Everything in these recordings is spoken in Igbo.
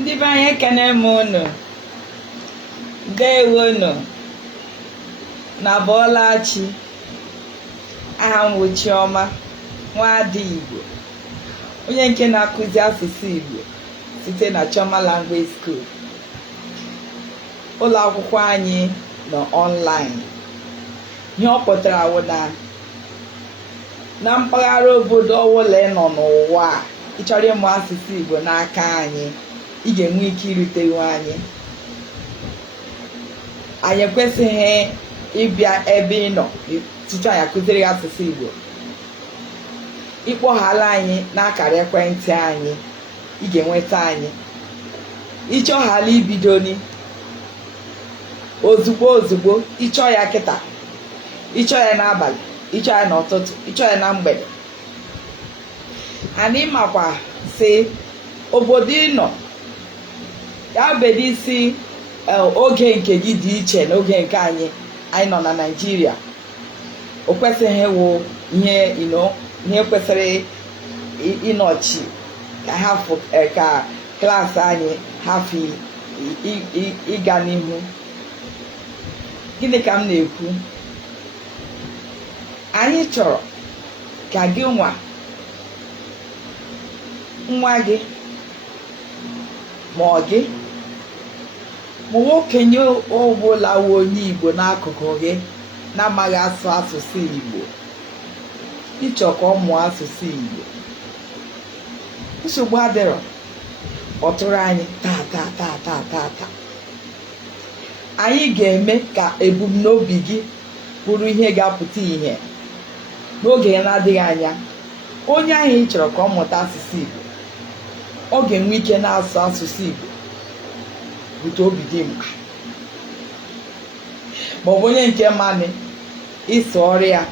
Ndị be anyị ekene m unu, ndewo unu na bọọlachi. Aha m bụ Chioma, nwaada Igbo, onye nke na-akụzi asụsụ Igbo site na Chioma Language School. Ụlọ akwụkwọ anyị nọ online. Ihe ọ pụtara bụ na mpaghara obodo ọbụla ị nọ n'ụwa a, ị chọrọ ịmụ asụsụ Igbo n'aka anyị, ị ga-enwe ike irutewu anyị. Anyị ekwesịghị ịbịa ebe ị nọ tutu anyị akụziri asụsụ Igbo. Ịkpọghala anyị n'akara ekwentị anyị, ị ga-enweta anyị. Ịchọghala ibidoni ozugbo ịchọ ya kịta, ịchọ ya n'abalị, ịchọ ya n'ụtụtụ, ịchọ ya na mgbede. Anyị makwa sị obodo ị nọ ya bedo isi oge nke gị dị iche na oge nke anyị nọ na Naịjirịa. O kwesịghị wụ ihe kwesịrị ịnọchi ka klaasị anyị hafụ ịga n'ihu. Gịnị ka m na-ekwu? Anyị chọrọ ka gị nwa gị ma ọ gị ma okenye ọbụla wụ onye Igbo n'akụkụ gị na-amaghị asụ asụsụ Igbo, ịchọ ka ọ mụọ asụsụ Igbo. Nsogbu adịrọ, kpọtụrụ anyị taa. Anyị ga-eme ka ebumnobi gị bụrụ ihe ga-apụta ihe n'oge na-adịghị anya. Onye ahụ ị chọrọ ka ọ mụta asụsụ Igbo, ọ ga-enwe ike na-asụ asụsụ Igbo bute obi dị mkpa. Ma ọ bụ onye nke mmanụ ịsụ ọrụ ya,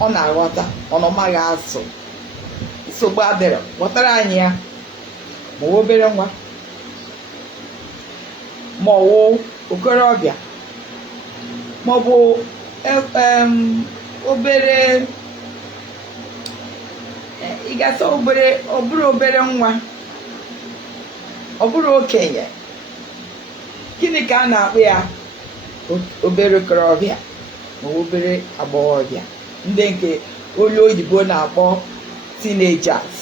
ọ na-aghọta ọnọmaghị asụ. Nsogbu adịrọ, ghọtara anyị ya. Ma ọ bụ obere nwa, ma ọ bụ okorobịa, ma ọ bụ obere, ị ga-asị ọ bụrụ obere nwa, ọ bụrụ okenye. Gịnị ka a na-akpụ ya? Obere okorobịa ma obere agbọghọbịa, ndị nke onye oyibo na-akpọ teenagers.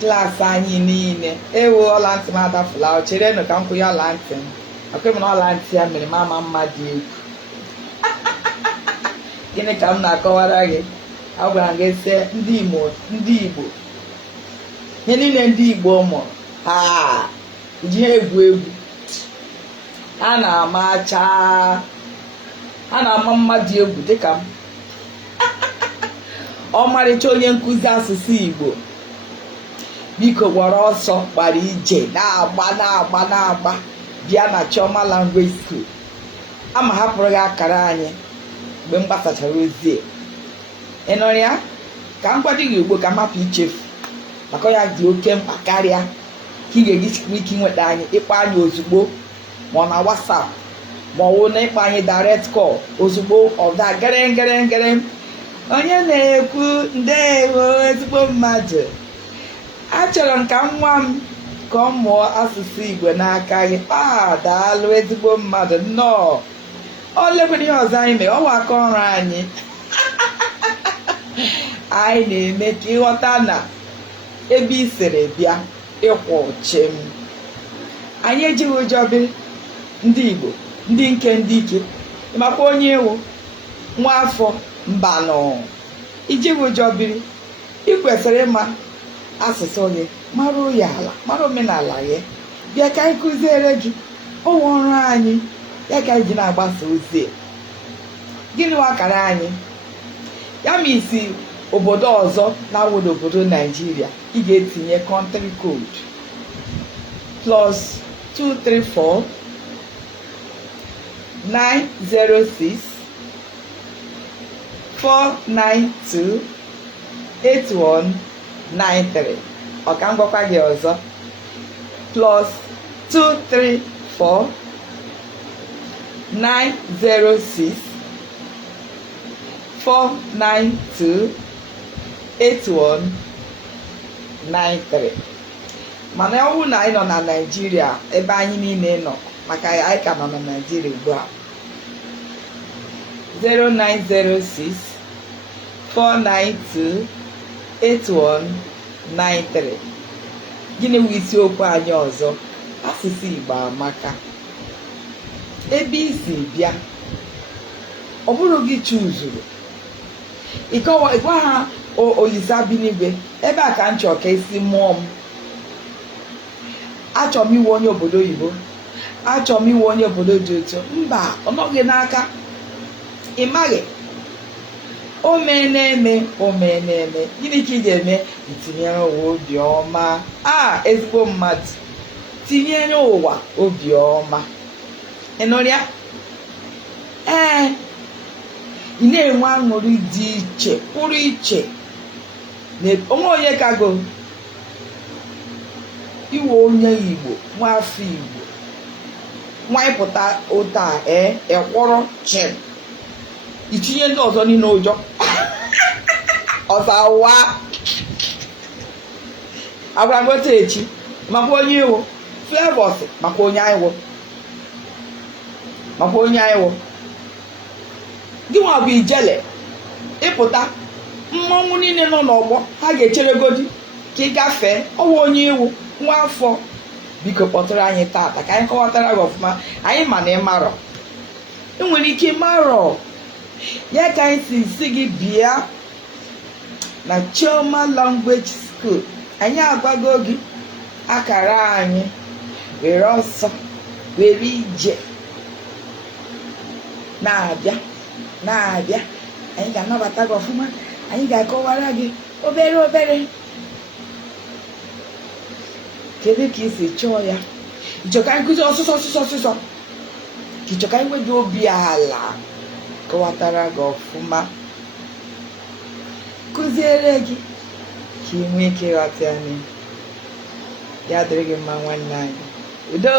Klaasị anyị niile ewu ọla ntị m adafula, o cherenụ ka m kwụnye ọla ntị m. Akwụghị m na ọla ntị ya mere m ama mma dị egwu. Gịnị ka m na-akọwara gị? A gwara gị sị ndị Igbo, ihe niile ndị Igbo mụrụ ji ha egwu ha na-ama mmadụ egwu dịka m. Ọmarịcha onye nkụzi asụsụ Igbo, biko gbara ọsọ gbara ije na-agba bịa na Chioma Language School. Ama hapụrụ gị akara anyị mgbe m gbasachara ozi. Ị nụrụ ya? Ka m gwado gị ugbo ka m hapụ ichefu, maka ya dị oke mkpa karịa ka ị ga-eji ike ịnweta anyị. Ịkpọ anyị ozugbo, ma ọ na WhatsApp, ma ọ wụ na ịkpọ anyị direct call ozugbo. Ọda gere onye na-ekwu ndewo ezigbo mmadụ, achọrọ m ka nwa m ka ọ mụọ asụsụ Igbo n'aka gị. Daalụ ezigbo mmadụ, nnọọ. O lekwere ihe ọzọ anyị mere, ọwa aka ọrụ anyị. Anyị na-eme ka ịghọta na ebe ị siri bịa ịkwụ chim. Anyị ejighị ụjọ biri ndị Igbo, ndị nke ndị ike. Ịmakwa onye ewu nwa afọ mbanụ, ijighị ụjọ biri. Ị kwesịrị ịma asụsụ gị, mara oyi ala, mara omenala gị. Bịa ka anyị kụziere gị. Ọwa ọrụ anyị ya ka anyị ji na-agbasa ozi. Gịnị wa akara anyị? Ya ma isi obodo ọzọ na-awụda obodo Naịjirịa, ị ga-etinye country code +234 906 492 8193. Ọka m gwakwa gị ọzọ, +234 906 492 8193. 93. Mana ọ bụrụ na anyị nọ na Naịjirịa, ebe anyị niile nọ, maka anyị ka nọ na Naịjirịa ugbu a, 0906 492 8193. Gịnị bụ isiokwu anyị ọzọ? Asụsụ Igbo amaka. Ebe isi bịa, ọ bụrụ gị chuzuru, ịgwa ha Olisa bi n'igwe, ebe a ka m chọrọ ka esi mụọ m. Achọrọ m iwe onye obodo oyibo, achọrọ m iwe onye obodo dị otu. Mba, ọ nọghị n'aka. Ị maghị. O mee na-eme. Gịnị ka ị ga-eme? Itinyere ụwa obiọma. Ezigbo mmadụ, tinyere ụwa obiọma. Ị nụrụ ya? Ị na-enwe aṅụrị dị iche, pụrụ iche. Onwe onye kago iwe onye Igbo, nwafọ Igbo, nwanyịpụta ụta ekwọrọ chim, itinye ndị ọzọ niile ụjọ. Ọzawa agwaragote echi maka onye iwu, Flavors maka onye anyị wụ, gị nwa bụ ijele ịpụta, mmọnwụ niile nọ n'ọgbọ ha ga-echere godi ka ị gafee. Ọwụ onye iwu, nwa afọ. Biko kpọtụrụ anyị tata ka anyị kọwatara gị ọfụma. Anyị ma na ịmarọ, ị nwere ike ịmarọ ya, ka anyị si gị bịa na Chioma Language School. Anyị agwago gị akara anyị, were ọsọ, were ije, na-abịa. Anyị ga-anabata gị ọfụma. Anyị ga-akọwara gị obere. Kedu ka isi chọọ ya? Ịchọ ka anyị kụzi ọsụsọ, ka ịchọ ka anyị nwee gị obi ala, kọwatara gị ọfụma, kụziere gị ka ị nwee ike ịghọta anyị. Ya dịrị gị mma nwanne anyị. Udo.